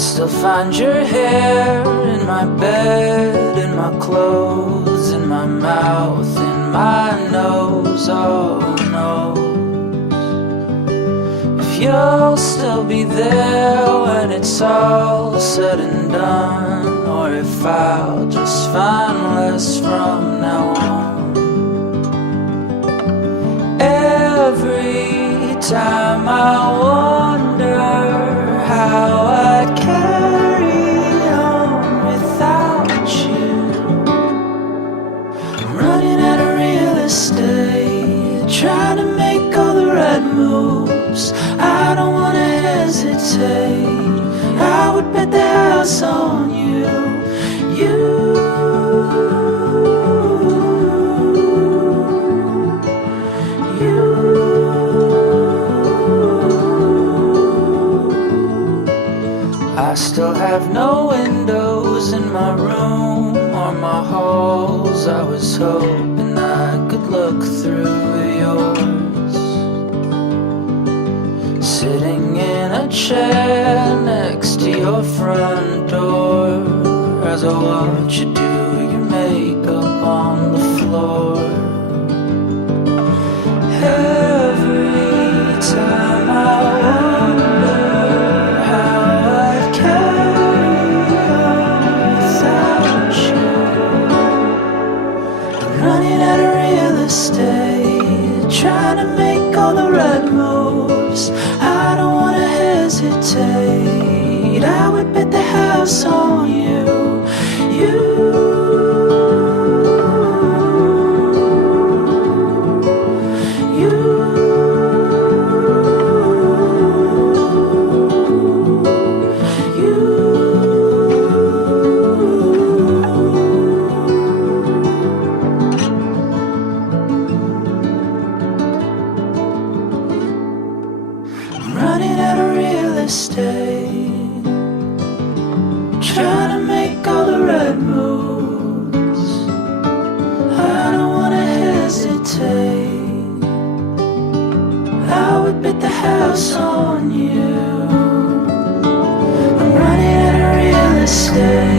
still find your hair in my bed, in my clothes, in my mouth, in my nose. Oh no, if you'll still be there when it's all said and done, or if I'll just find less from now on. Every time I wonder how I'd carry on without you. I'm running out of real estate, trying to make all the right moves. I don't wanna hesitate, I would bet the house on you. I still have no windows in my room or my halls. I was hoping I could look through yours. Sitting in a chair next to your front door, as I watch you do your makeup on the floor. Every time I wonder how I'd carry on without you. I'm running out of real estate, trying to make all the right moves. I don't wanna hesitate, I would bet the house on you. Trying to make all the right moves. I don't wanna hesitate, I would bet the house on you. I'm running out of real estate.